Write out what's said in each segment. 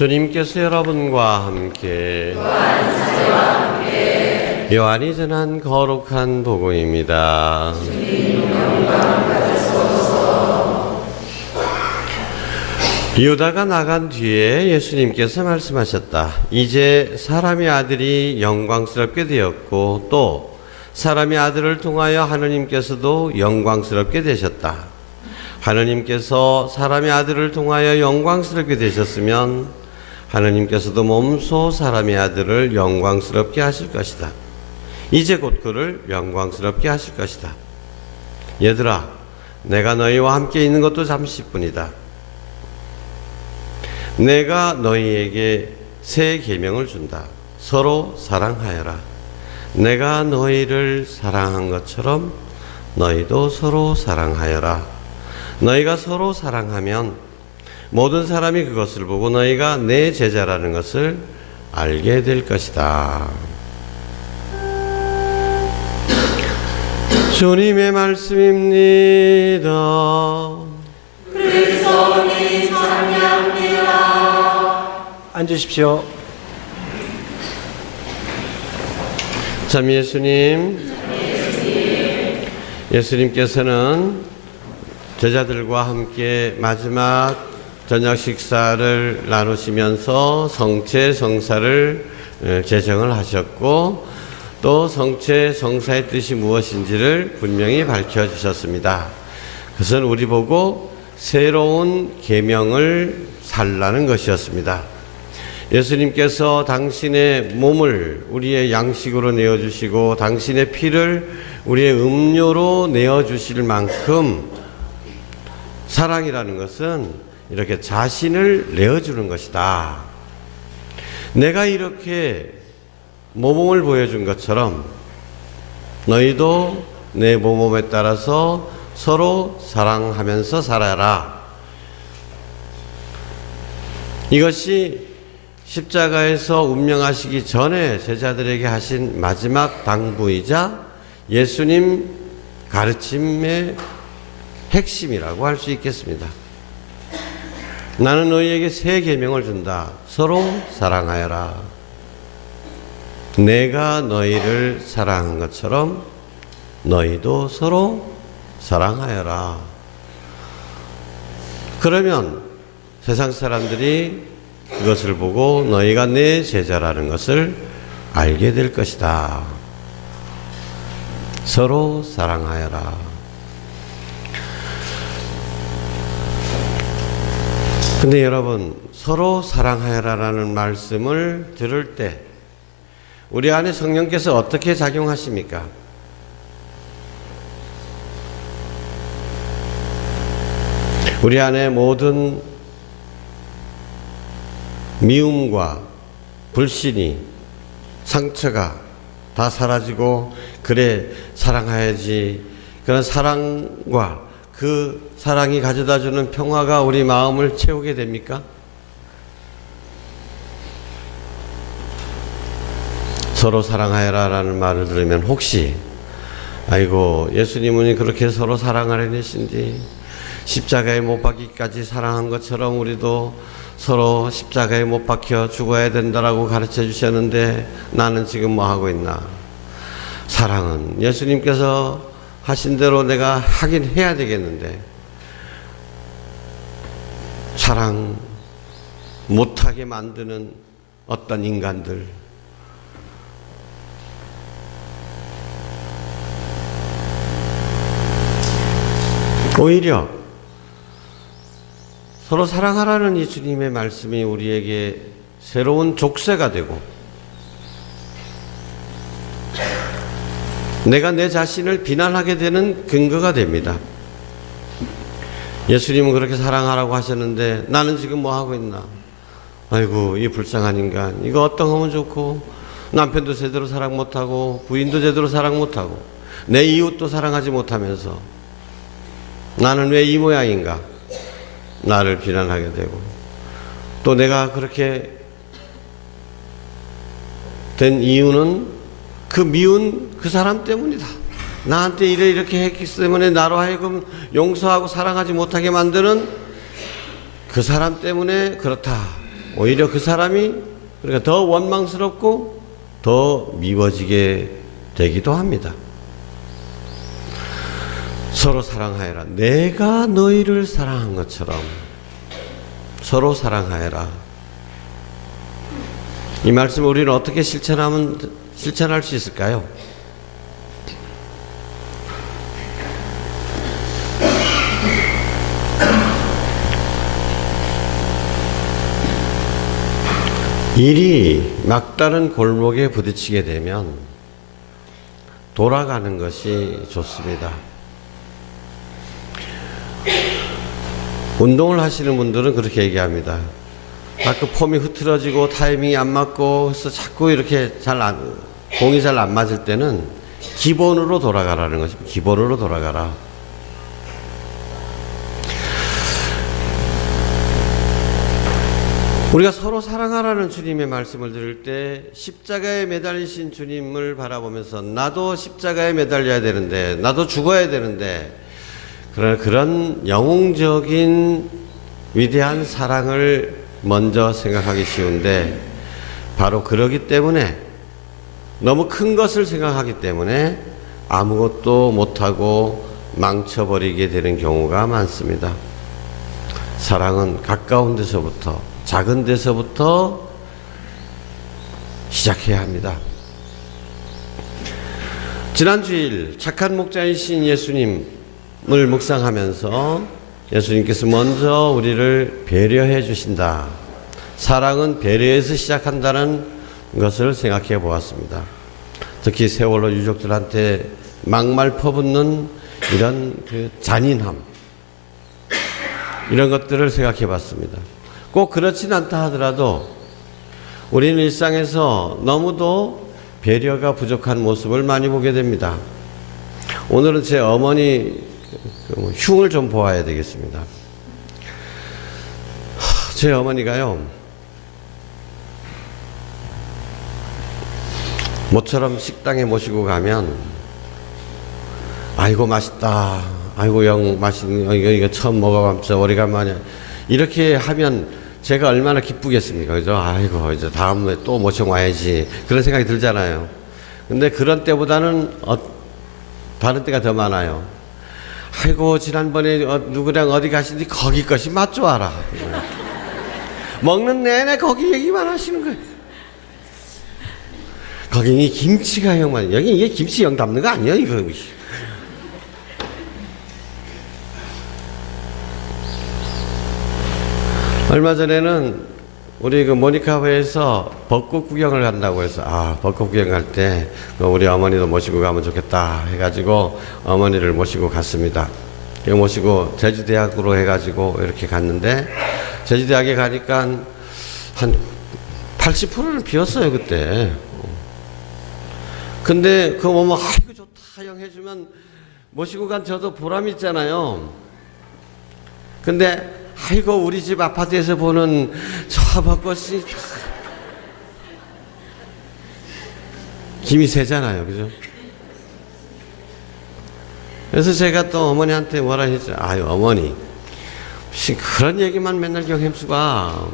주님께서 여러분과 함께 요한이 전한 거룩한 복음입니다. 유다가 나간 뒤에 예수님께서 말씀하셨다. 이제 사람의 아들이 영광스럽게 되었고 또 사람의 아들을 통하여 하느님께서도 영광스럽게 되셨다. 하느님께서 사람의 아들을 통하여 영광스럽게 되셨으면 하느님께서도 몸소 사람의 아들을 영광스럽게 하실 것이다. 이제 곧 그를 영광스럽게 하실 것이다. 얘들아, 내가 너희와 함께 있는 것도 잠시뿐이다. 내가 너희에게 새 계명을 준다. 서로 사랑하여라. 내가 너희를 사랑한 것처럼 너희도 서로 사랑하여라. 너희가 서로 사랑하면 모든 사람이 그것을 보고 너희가 내 제자라는 것을 알게 될 것이다. 주님의 말씀입니다. 그리스도님 찬양합니다. 앉으십시오. 참 예수님께서는 제자들과 함께 마지막 저녁 식사를 나누시면서 성체 성사를 제정을 하셨고 또 성체 성사의 뜻이 무엇인지를 분명히 밝혀주셨습니다. 그것은 우리 보고 새로운 계명을 살라는 것이었습니다. 예수님께서 당신의 몸을 우리의 양식으로 내어주시고 당신의 피를 우리의 음료로 내어주실 만큼 사랑이라는 것은 이렇게 자신을 내어주는 것이다. 내가 이렇게 모범을 보여준 것처럼 너희도 내 모범에 따라서 서로 사랑하면서 살아라. 이것이 십자가에서 운명하시기 전에 제자들에게 하신 마지막 당부이자 예수님 가르침의 핵심이라고 할 수 있겠습니다. 나는 너희에게 새 계명을 준다. 서로 사랑하여라. 내가 너희를 사랑한 것처럼 너희도 서로 사랑하여라. 그러면 세상 사람들이 그것을 보고 너희가 내 제자라는 것을 알게 될 것이다. 서로 사랑하여라. 근데 여러분, 서로 사랑하여라라는 말씀을 들을 때 우리 안에 성령께서 어떻게 작용하십니까? 우리 안에 모든 미움과 불신이, 상처가 다 사라지고 그래 사랑해야지, 그런 사랑과 그 사랑이 가져다주는 평화가 우리 마음을 채우게 됩니까? 서로 사랑하여라라는 말을 들으면 혹시 아이고 예수님은 그렇게 서로 사랑하려내신디 십자가에 못 박기까지 사랑한 것처럼 우리도 서로 십자가에 못 박혀 죽어야 된다라고 가르쳐 주셨는데 나는 지금 뭐 하고 있나? 사랑은 예수님께서 하신 대로 내가 하긴 해야 되겠는데 사랑 못하게 만드는 어떤 인간들, 오히려 서로 사랑하라는 이 주님의 말씀이 우리에게 새로운 족쇄가 되고 내가 내 자신을 비난하게 되는 근거가 됩니다. 예수님은 그렇게 사랑하라고 하셨는데 나는 지금 뭐 하고 있나? 아이고 이 불쌍한 인간, 이거 어떡하면 좋고 남편도 제대로 사랑 못하고 부인도 제대로 사랑 못하고 내 이웃도 사랑하지 못하면서 나는 왜 이 모양인가? 나를 비난하게 되고 또 내가 그렇게 된 이유는 그 미운 그 사람 때문이다. 나한테 이렇게 했기 때문에 나로 하여금 용서하고 사랑하지 못하게 만드는 그 사람 때문에 그렇다. 오히려 그 사람이 그러니까 더 원망스럽고 더 미워지게 되기도 합니다. 서로 사랑하여라. 내가 너희를 사랑한 것처럼 서로 사랑하여라. 이 말씀을 우리는 어떻게 실천할 수 있을까요? 일이 막다른 골목에 부딪히게 되면 돌아가는 것이 좋습니다. 운동을 하시는 분들은 그렇게 얘기합니다. 그 폼이 흐트러지고 타이밍이 안 맞고 해서 자꾸 이렇게 공이 잘 안 맞을 때는 기본으로 돌아가라는 것입니다. 기본으로 돌아가라. 우리가 서로 사랑하라는 주님의 말씀을 들을 때 십자가에 매달리신 주님을 바라보면서 나도 십자가에 매달려야 되는데 나도 죽어야 되는데 그런 영웅적인 위대한 사랑을 먼저 생각하기 쉬운데 바로 그러기 때문에 너무 큰 것을 생각하기 때문에 아무것도 못하고 망쳐버리게 되는 경우가 많습니다. 사랑은 가까운 데서부터 작은 데서부터 시작해야 합니다. 지난 주일 착한 목자이신 예수님을 묵상하면서 예수님께서 먼저 우리를 배려해 주신다. 사랑은 배려에서 시작한다는 것을 생각해 보았습니다. 특히 세월호 유족들한테 막말 퍼붓는 이런 그 잔인함, 이런 것들을 생각해 봤습니다. 꼭 그렇진 않다 하더라도 우리는 일상에서 너무도 배려가 부족한 모습을 많이 보게 됩니다. 오늘은 제 어머니 흉을 좀 보아야 되겠습니다. 제 어머니가요, 모처럼 식당에 모시고 가면 아이고 맛있다, 아이고 영 맛있는 이거 처음 먹어봤어, 오래간만이야, 이렇게 하면 제가 얼마나 기쁘겠습니까? 그죠? 아이고, 이제 다음에 또 모셔와야지. 그런 생각이 들잖아요. 근데 그런 때보다는 다른 때가 더 많아요. 아이고, 지난번에 누구랑 어디 가시는데 거기 것이 맛 좋아라. 먹는 내내 거기 얘기만 하시는 거예요. 거기 김치가 형만, 여기 이게 김치 영 담는 거 아니에요, 이거. 얼마 전에는 우리 그 모니카회에서 벚꽃 구경을 간다고 해서 벚꽃 구경 갈 때 우리 어머니도 모시고 가면 좋겠다 해가지고 어머니를 모시고 갔습니다. 모시고 제주대학으로 해가지고 이렇게 갔는데 제주대학에 가니까 한 80%는 비었어요 그때. 근데 그거 보면 아이고 좋다 형 해주면 모시고 간 저도 보람 있잖아요. 근데 아이고 우리 집 아파트에서 보는 저 벚꽃이 김이 새잖아요, 그죠? 그래서 제가 또 어머니한테 뭐라 했죠. 아유 어머니 무슨 그런 얘기만 맨날 경햄수가.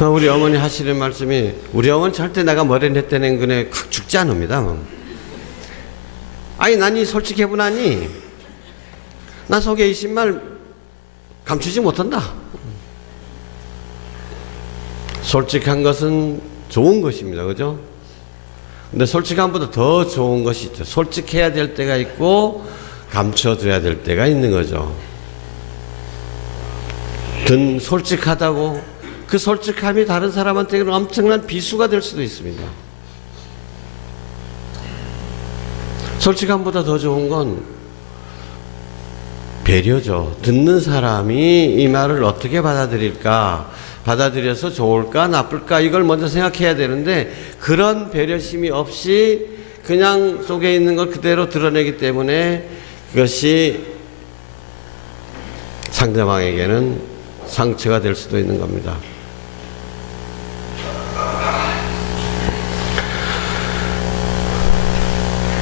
우리 어머니 하시는 말씀이, 우리 어머니 절대 내가 머리 냈다는 거에 죽지 않습니다. 아니 난이 솔직해 보나니 나 속에 있은 말 감추지 못한다. 솔직한 것은 좋은 것입니다. 그죠? 근데 솔직함보다 더 좋은 것이 있죠. 솔직해야 될 때가 있고 감춰줘야 될 때가 있는 거죠. 솔직하다고 그 솔직함이 다른 사람한테는 엄청난 비수가 될 수도 있습니다. 솔직함보다 더 좋은 건 배려죠. 듣는 사람이 이 말을 어떻게 받아들일까, 받아들여서 좋을까 나쁠까 이걸 먼저 생각해야 되는데 그런 배려심이 없이 그냥 속에 있는 걸 그대로 드러내기 때문에 그것이 상대방에게는 상처가 될 수도 있는 겁니다.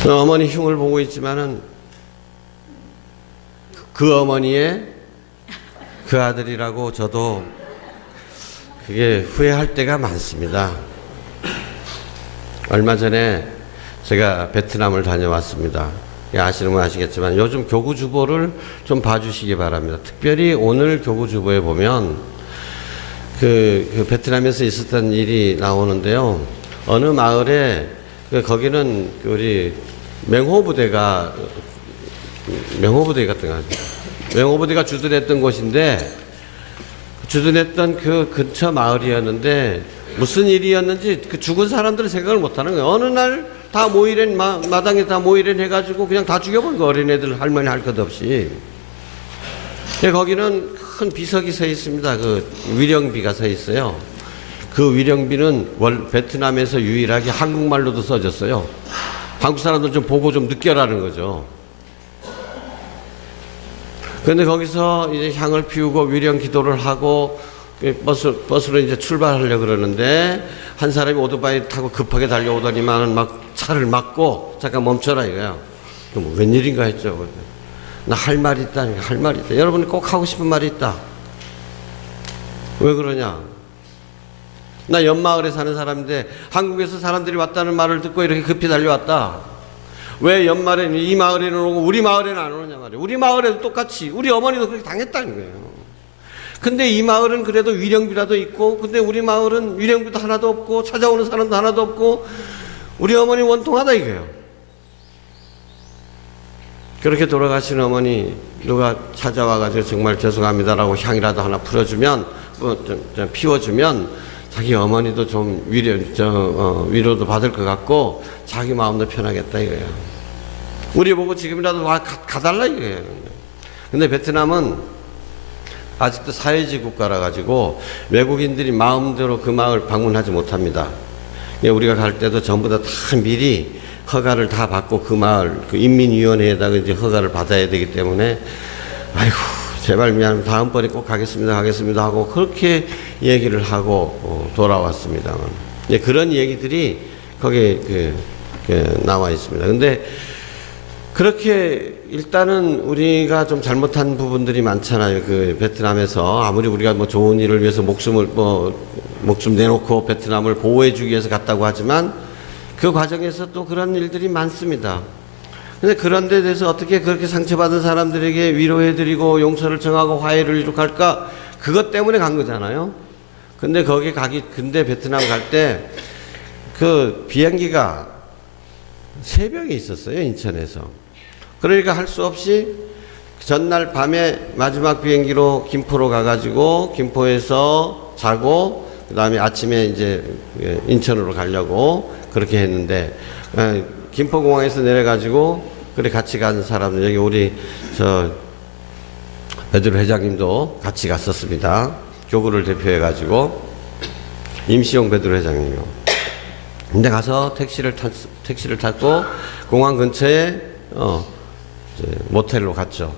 어머니 흉을 보고 있지만은 그 어머니의 그 아들이라고 저도 그게 후회할 때가 많습니다. 얼마 전에 제가 베트남을 다녀왔습니다. 아시는 분 아시겠지만 요즘 교구주보를 좀 봐주시기 바랍니다. 특별히 오늘 교구주보에 보면 그 베트남에서 있었던 일이 나오는데요. 어느 마을에 거기는 우리 맹호부대가 주둔했던 곳인데 주둔했던 그 근처 마을이었는데 무슨 일이었는지 그 죽은 사람들은 생각을 못하는 거예요. 어느 날 다 모이랜 마당에 다 모이랜 해가지고 그냥 다 죽여버린 거 어린애들 할머니 할 것 없이. 거기는 큰 비석이 서 있습니다. 그 위령비가 서 있어요. 그 위령비는 베트남에서 유일하게 한국말로도 써졌어요. 한국 사람들 좀 보고 좀 느껴라는 거죠. 그런데 거기서 이제 향을 피우고 위령 기도를 하고 버스로 이제 출발하려고 그러는데 한 사람이 오토바이 타고 급하게 달려오더니만은 막 차를 막고 잠깐 멈춰라 이거야. 뭐 웬일인가 했죠. 나 할 말이 있다. 할 말이 있다. 여러분이 꼭 하고 싶은 말이 있다. 왜 그러냐? 나 옆마을에 사는 사람인데 한국에서 사람들이 왔다는 말을 듣고 이렇게 급히 달려왔다. 왜 옆마을에는 이 마을에는 오고 우리 마을에는 안 오느냐 말이에요. 우리 마을에도 똑같이 우리 어머니도 그렇게 당했다는 거예요. 근데 이 마을은 그래도 위령비라도 있고 근데 우리 마을은 위령비도 하나도 없고 찾아오는 사람도 하나도 없고 우리 어머니 원통하다 이거예요. 그렇게 돌아가신 어머니 누가 찾아와가지고 정말 죄송합니다라고 향이라도 하나 풀어주면 좀 피워주면 자기 어머니도 좀 위로도 받을 것 같고 자기 마음도 편하겠다 이거예요. 우리 보고 지금이라도 가달라 이거예요. 근데 베트남은 아직도 사회주의 국가라 가지고 외국인들이 마음대로 그 마을 방문하지 못합니다. 우리가 갈 때도 전부 다 미리 허가를 다 받고 그 마을 그 인민위원회에다가 이제 허가를 받아야 되기 때문에 아이고 제발 미안합니다. 다음번에 꼭 가겠습니다 하고 그렇게 얘기를 하고 돌아왔습니다. 그런 얘기들이 거기에 나와 있습니다. 근데 그렇게 일단은 우리가 좀 잘못한 부분들이 많잖아요. 그 베트남에서 아무리 우리가 뭐 좋은 일을 위해서 목숨 내놓고 베트남을 보호해주기 위해서 갔다고 하지만 그 과정에서 또 그런 일들이 많습니다. 근데 그런 데 대해서 어떻게 그렇게 상처받은 사람들에게 위로해드리고 용서를 청하고 화해를 이룩할까? 그것 때문에 간 거잖아요. 근데 근데 베트남 갈 때 그 비행기가 새벽에 있었어요. 인천에서. 그러니까 할 수 없이 전날 밤에 마지막 비행기로 김포로 가가지고 김포에서 자고 그 다음에 아침에 이제 인천으로 가려고 그렇게 했는데 김포공항에서 내려가지고 그래 같이 간 사람들 여기 우리 베드로 회장님도 같이 갔었습니다. 교구를 대표해가지고 임시용 베드로 회장님이요. 근데 가서 택시를 탔고 공항 근처에 모텔로 갔죠.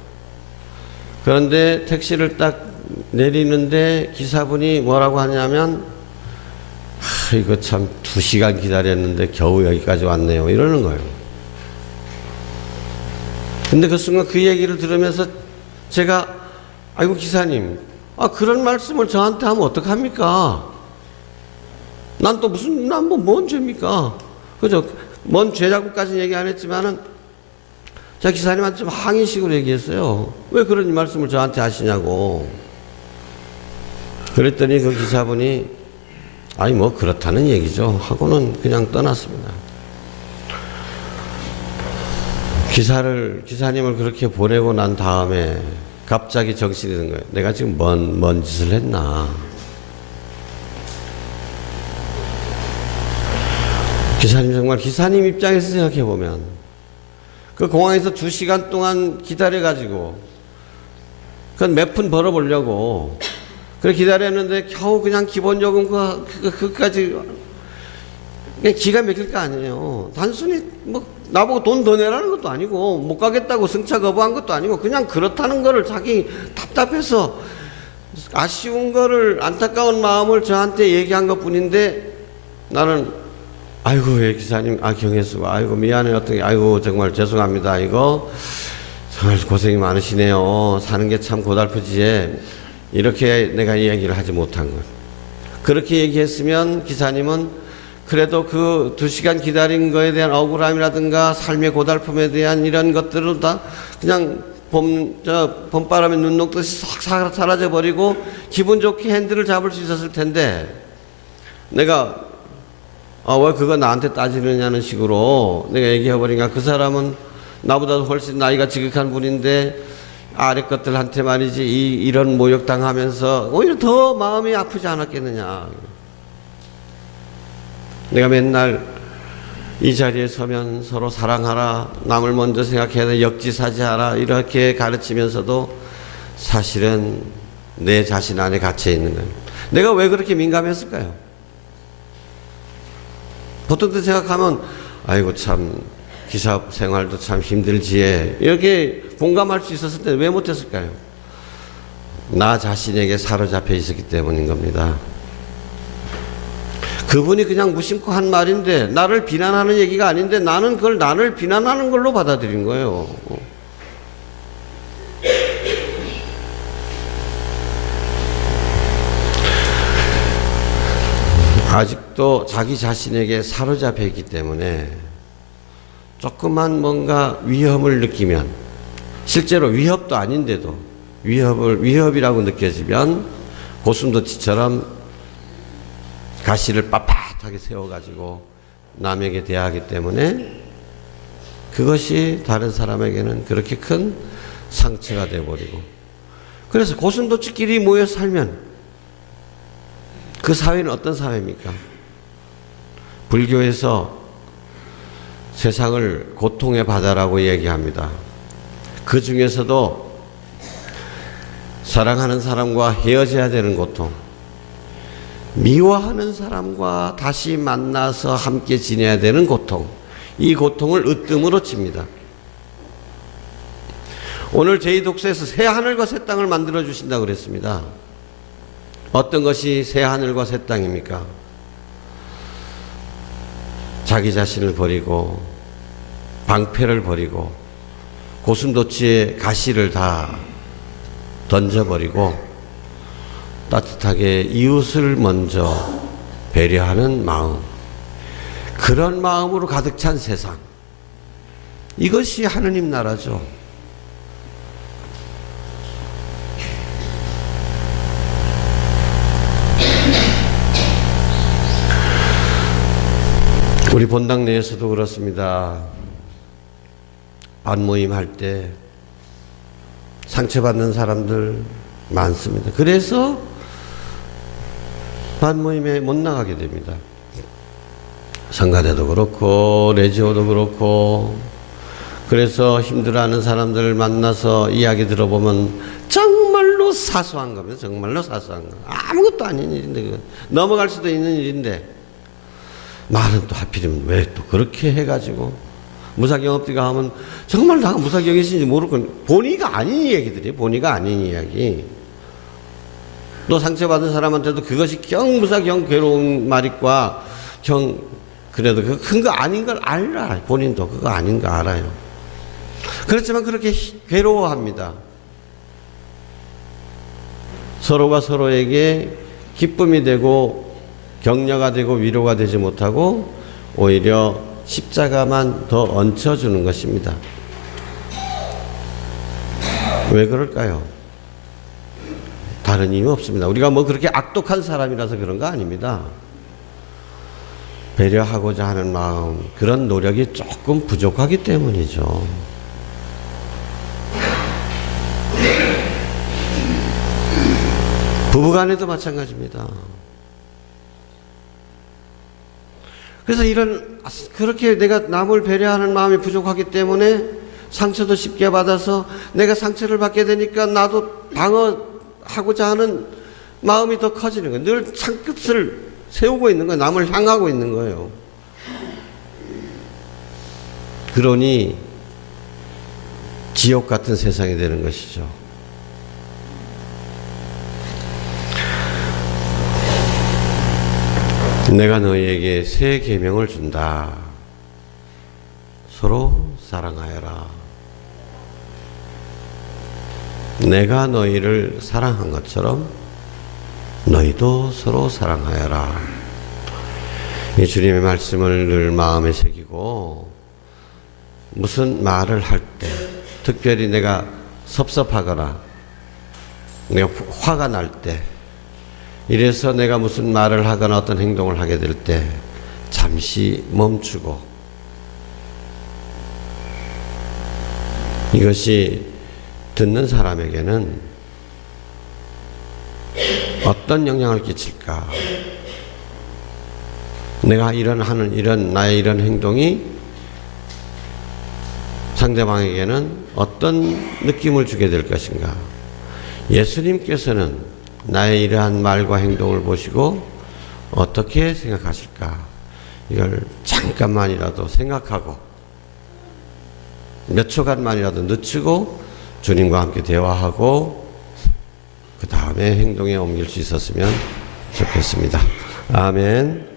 그런데 택시를 딱 내리는데 기사분이 뭐라고 하냐면 이거 참 2시간 기다렸는데 겨우 여기까지 왔네요 이러는 거예요. 근데 그 순간 그 얘기를 들으면서 제가 아이고 기사님 그런 말씀을 저한테 하면 어떡합니까? 난 또 뭔 죄입니까? 그죠? 뭔 죄라고까지 얘기 안 했지만은 제가 기사님한테 좀 항의식으로 얘기했어요. 왜 그런 말씀을 저한테 하시냐고. 그랬더니 그 기사분이 아니 뭐 그렇다는 얘기죠 하고는 그냥 떠났습니다. 기사님을 그렇게 보내고 난 다음에 갑자기 정신이 든 거예요. 내가 지금 뭔 짓을 했나. 정말 기사님 입장에서 생각해 보면 그 공항에서 2시간 동안 기다려가지고 그건 몇 푼 벌어보려고 그래 기다렸는데 겨우 그냥 기본요금 그까지 그냥 기가 막힐 거 아니에요. 단순히 뭐 나보고 돈 더 내라는 것도 아니고 못 가겠다고 승차 거부한 것도 아니고 그냥 그렇다는 거를 자기 답답해서 아쉬운 거를 안타까운 마음을 저한테 얘기한 것 뿐인데 나는 아이고 예 기사님 경혜수 아이고 미안해 아이고 정말 죄송합니다 이거 정말 고생이 많으시네요 사는 게 참 고달프지 이렇게 내가 이야기를 하지 못한 것. 그렇게 얘기했으면 기사님은 그래도 그 2시간 기다린 거에 대한 억울함이라든가 삶의 고달픔에 대한 이런 것들을 다 그냥 봄바람에 눈 녹듯이 싹 사라져 버리고 기분 좋게 핸들을 잡을 수 있었을 텐데, 내가 왜 그거 나한테 따지느냐는 식으로 내가 얘기해 버리니까 그 사람은 나보다도 훨씬 나이가 지극한 분인데 아래 것들한테 말이지 이런 모욕 당하면서 오히려 더 마음이 아프지 않았겠느냐. 내가 맨날 이 자리에 서면 서로 사랑하라, 남을 먼저 생각해야 역지사지하라 이렇게 가르치면서도 사실은 내 자신 안에 갇혀 있는 거예요. 내가 왜 그렇게 민감했을까요? 보통 때 생각하면 아이고 참 기사 생활도 참 힘들지에 이렇게 공감할 수 있었을 때 왜 못했을까요? 나 자신에게 사로잡혀 있었기 때문인 겁니다. 그분이 그냥 무심코 한 말인데 나를 비난하는 얘기가 아닌데 나는 그걸 나를 비난하는 걸로 받아들인 거예요. 아직도 자기 자신에게 사로잡혀 있기 때문에 조금만 뭔가 위험을 느끼면, 실제로 위협도 아닌데도 위협이라고 느껴지면 고슴도치처럼 가시를 빳빳하게 세워가지고 남에게 대하기 때문에 그것이 다른 사람에게는 그렇게 큰 상처가 되어버리고, 그래서 고슴도치끼리 모여 살면 그 사회는 어떤 사회입니까? 불교에서 세상을 고통의 바다라고 얘기합니다. 그 중에서도 사랑하는 사람과 헤어져야 되는 고통, 미워하는 사람과 다시 만나서 함께 지내야 되는 고통, 이 고통을 으뜸으로 칩니다. 오늘 제2독서에서 새 하늘과 새 땅을 만들어 주신다고 그랬습니다. 어떤 것이 새 하늘과 새 땅입니까? 자기 자신을 버리고 방패를 버리고 고슴도치의 가시를 다 던져버리고 따뜻하게 이웃을 먼저 배려하는 마음, 그런 마음으로 가득 찬 세상, 이것이 하느님 나라죠. 우리 본당 내에서도 그렇습니다. 반모임 할 때 상처받는 사람들 많습니다. 그래서 반모임에 못 나가게 됩니다. 성가대도 그렇고 레지오도 그렇고. 그래서 힘들어하는 사람들 만나서 이야기 들어보면 정말로 사소한 겁니다. 정말로 사소한 거. 아무것도 아닌 일인데, 넘어갈 수도 있는 일인데 말은 또 하필이면 왜 또 그렇게 해가지고 무사경업들가 하면 정말 다 무사경이신지 모르고 본의가 아닌 얘기들이에요. 본의가 아닌 이야기. 또 상처받은 사람한테도 그것이 무사경 괴로운 말과 그래도 그 큰 거 아닌 걸 알아. 본인도 그거 아닌 거 알아요. 그렇지만 그렇게 괴로워합니다. 서로가 서로에게 기쁨이 되고 격려가 되고 위로가 되지 못하고 오히려 십자가만 더 얹혀주는 것입니다. 왜 그럴까요? 다른 이유 없습니다. 우리가 뭐 그렇게 악독한 사람이라서 그런 거 아닙니다. 배려하고자 하는 마음, 그런 노력이 조금 부족하기 때문이죠. 부부간에도 마찬가지입니다. 그래서 그렇게 내가 남을 배려하는 마음이 부족하기 때문에 상처도 쉽게 받아서 내가 상처를 받게 되니까 나도 방어하고자 하는 마음이 더 커지는 거예요. 늘 창끝을 세우고 있는 거예요. 남을 향하고 있는 거예요. 그러니 지옥 같은 세상이 되는 것이죠. 내가 너희에게 새 계명을 준다. 서로 사랑하여라. 내가 너희를 사랑한 것처럼 너희도 서로 사랑하여라. 이 주님의 말씀을 늘 마음에 새기고 무슨 말을 할 때, 특별히 내가 섭섭하거나 내가 화가 날 때, 이래서 내가 무슨 말을 하거나 어떤 행동을 하게 될 때 잠시 멈추고, 이것이 듣는 사람에게는 어떤 영향을 끼칠까? 내가 하는 나의 이런 행동이 상대방에게는 어떤 느낌을 주게 될 것인가? 예수님께서는 나의 이러한 말과 행동을 보시고 어떻게 생각하실까? 이걸 잠깐만이라도 생각하고 몇 초간만이라도 늦추고 주님과 함께 대화하고 그 다음에 행동에 옮길 수 있었으면 좋겠습니다. 아멘.